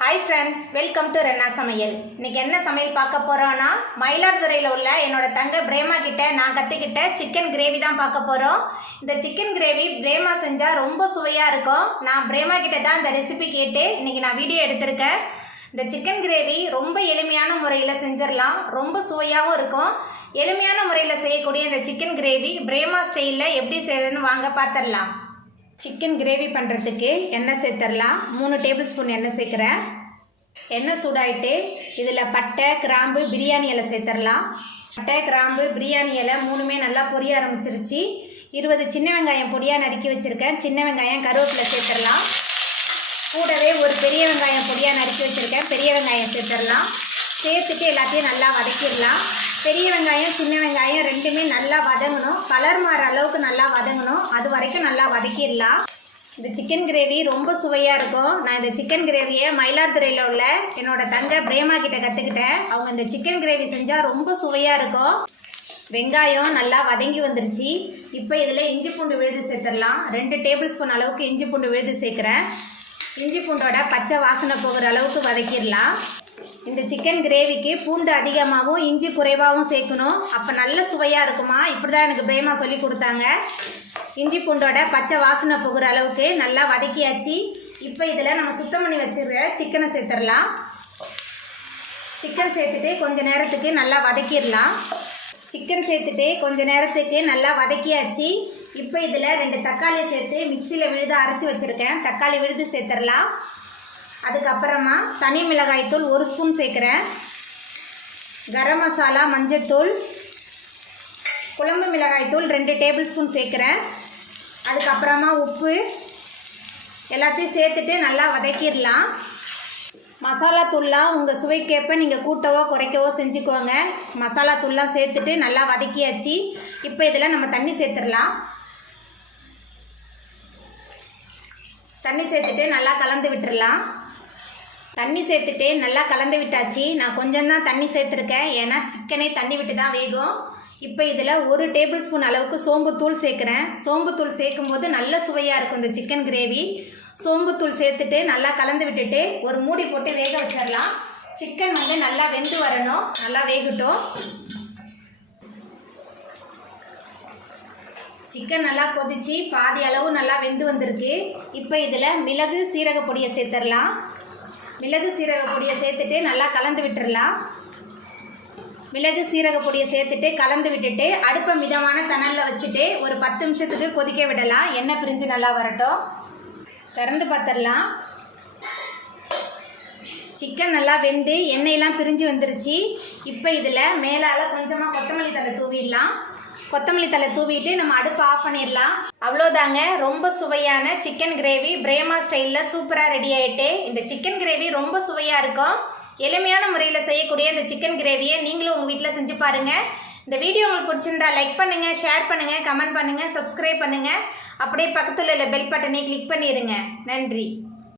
Hi friends welcome to रेन्ना समयल इनके என்ன சமையல் பார்க்க போறோம்னா மயிலாடுதுறையில உள்ள என்னோட தங்க பிரேமா கிட்ட நான் கத்துக்கிட்ட சிக்கன் கிரேவி தான் பார்க்க போறோம். இந்த சிக்கன் கிரேவி பிரேமா செஞ்சா ரொம்ப சுவையா இருக்கும். நான் பிரேமா கிட்ட தான் இந்த ரெசிபி கேட்டு இன்னைக்கு நான் வீடியோ எடுத்திருக்கேன். இந்த சிக்கன் கிரேவி ரொம்ப எளிமையான முறையில செஞ்சிரலாம். ரொம்ப சுவையாவும் இருக்கும். எளிமையான முறையில செய்யக்கூடிய இந்த சிக்கன் கிரேவி பிரேமா ஸ்டைல்ல எப்படி செய்யறதுன்னு வாங்க பாத்திரலாம். चिकन ग्रेवी पண்றதுக்கு எண்ணெய் சேர்த்தறலாம். 3 டேபிள் ஸ்பூன் எண்ணெய் சேர்க்கறேன். எண்ணெய் சூடாயிட்டு இதுல பட்டை, கிராம்பு, பிரியாணி இலை சேர்த்தறலாம். பட்டை, கிராம்பு, பிரியாணி இலை மூணுமே நல்லா பொரிய ஆரம்பிச்சிருச்சு. 20 சின்ன வெங்காயம் பொடியா நறுக்கி வச்சிருக்கேன். சின்ன வெங்காயம், கருவேப்பிலை சேர்த்தறலாம். கூடவே ஒரு பெரிய வெங்காயம் பொடியா நறுக்கி வச்சிருக்கேன். பெரிய வெங்காயம் சேர்த்தறலாம். சேர்த்துட்டு எல்லாத்தையும் நல்லா வதக்கிடலாம். பெரிய வெங்காயம், சின்ன வெங்காயம் ரெண்டுமே நல்லா வதங்கணும். கலர் மாற அளவுக்கு நல்லா வதங்கணும். அது வரைக்கும் நல்லா வதக்கிடலாம். இந்த சிக்கன் கிரேவி ரொம்ப சுவையாக இருக்கும். நான் இந்த சிக்கன் கிரேவியை மயிலாடுதுறையில் உள்ள என்னோட தங்க பிரேமா கிட்ட கற்றுக்கிட்டேன். அவங்க இந்த சிக்கன் கிரேவி செஞ்சால் ரொம்ப சுவையாக இருக்கும். வெங்காயம் நல்லா வதங்கி வந்துருச்சு. இப்போ இதில் இஞ்சி பூண்டு விழுது சேர்த்துடலாம். 2 டேபிள் ஸ்பூன் அளவுக்கு இஞ்சி பூண்டு விழுது சேர்க்குறேன். இஞ்சி பூண்டோட பச்சை வாசனை போகிற அளவுக்கு வதக்கிடலாம். இந்த சிக்கன் கிரேவிக்கு பூண்டு அதிகமாகவும் இஞ்சி குறைவாகவும் சேர்க்கணும். அப்போ நல்ல சுவையாக இருக்குமா. இப்படி தான் எனக்கு பிரேமா சொல்லி கொடுத்தாங்க. இஞ்சி பூண்டோட பச்சை வாசனை போகிற அளவுக்கு நல்லா வதக்கியாச்சு. இப்போ இதில் நம்ம சுத்தம் பண்ணி வச்சுருக்க சிக்கனை சேர்த்துடலாம். சிக்கன் சேர்த்துட்டு கொஞ்ச நேரத்துக்கு நல்லா வதக்கிடலாம். சிக்கன் சேர்த்துட்டு கொஞ்ச நேரத்துக்கு நல்லா வதக்கியாச்சு. இப்போ இதில் 2 தக்காளி சேர்த்து மிக்சியில் விழுது அரைச்சி வச்சுருக்கேன். தக்காளி விழுது சேர்த்துடலாம். அதுக்கப்புறமா தனி மிளகாய் தூள் 1 ஸ்பூன் சேர்க்குறேன். கரம் மசாலா, மஞ்சத்தூள், குழம்பு மிளகாய் தூள் 2 டேபிள் ஸ்பூன் சேர்க்குறேன். அதுக்கப்புறமா உப்பு எல்லாத்தையும் சேர்த்துட்டு நல்லா வதக்கிடலாம். மசாலா தூள்லாம் உங்கள் சுவைக்கேற்ப நீங்கள் கூட்டவோ குறைக்கவோ செஞ்சுக்கோங்க. மசாலா தூள்லாம் சேர்த்துட்டு நல்லா வதக்கியாச்சு. இப்போ இதில் நம்ம தண்ணி சேர்த்துடலாம். தண்ணி சேர்த்துட்டு நல்லா கலந்து விட்டுடலாம். தண்ணி சேர்த்துட்டு நல்லா கலந்து விட்டாச்சு. நான் கொஞ்சம் தான் தண்ணி சேர்த்துருக்கேன். ஏன்னா சிக்கனே தண்ணி விட்டு தான் வேகும். இப்போ இதில் 1 டேபிள் ஸ்பூன் அளவுக்கு சோம்புத்தூள் சேர்க்குறேன். சோம்புத்தூள் சேர்க்கும்போது நல்ல சுவையாக இருக்கும் இந்த சிக்கன் கிரேவி. சோம்புத்தூள் சேர்த்துட்டு நல்லா கலந்து விட்டுட்டு ஒரு மூடி போட்டு வேக வச்சிடலாம். சிக்கன் நல்லா வெந்து வரணும். நல்லா வேகட்டும். சிக்கன் நல்லா கொதிச்சு பாதி அளவு நல்லா வெந்து வந்திருக்கு. இப்போ இதில் மிளகு சீரக பொடியை சேர்த்துடலாம். மிளகு சீரக பொடியை சேர்த்துட்டு நல்லா கலந்து விட்டுடலாம். மிளகு சீரக பொடியை சேர்த்துட்டு கலந்து விட்டுட்டு அடுப்பை மிதமான தணலில் வச்சுட்டு ஒரு 10 நிமிஷத்துக்கு கொதிக்க விடலாம். எண்ணெய் பிரிஞ்சு நல்லா வரட்டும். திறந்து பார்த்துடலாம். சிக்கன் நல்லா வெந்து எண்ணெயெல்லாம் பிரிஞ்சு வந்துருச்சு. இப்போ இதில் மேலால் கொஞ்சமாக கொத்தமல்லி தழை தூவிடலாம். கொத்தமல்லி தழை தூவிட்டு நம்ம அடுப்பை ஆஃப் பண்ணிடலாம். அவ்வளோதாங்க, ரொம்ப சுவையான சிக்கன் கிரேவி பிரேமா ஸ்டைலில் சூப்பராக ரெடி ஆகிட்டு. இந்த சிக்கன் கிரேவி ரொம்ப சுவையாக இருக்கும். எளிமையான முறையில் செய்யக்கூடிய இந்த சிக்கன் கிரேவியை நீங்களும் உங்கள் வீட்டில் செஞ்சு பாருங்கள். இந்த வீடியோ உங்களுக்கு பிடிச்சிருந்தா லைக் பண்ணுங்கள், ஷேர் பண்ணுங்கள், கமெண்ட் பண்ணுங்கள், சப்ஸ்கிரைப் பண்ணுங்கள். அப்படியே பக்கத்தில் உள்ள பெல் பட்டனை கிளிக் பண்ணிடுங்க. நன்றி.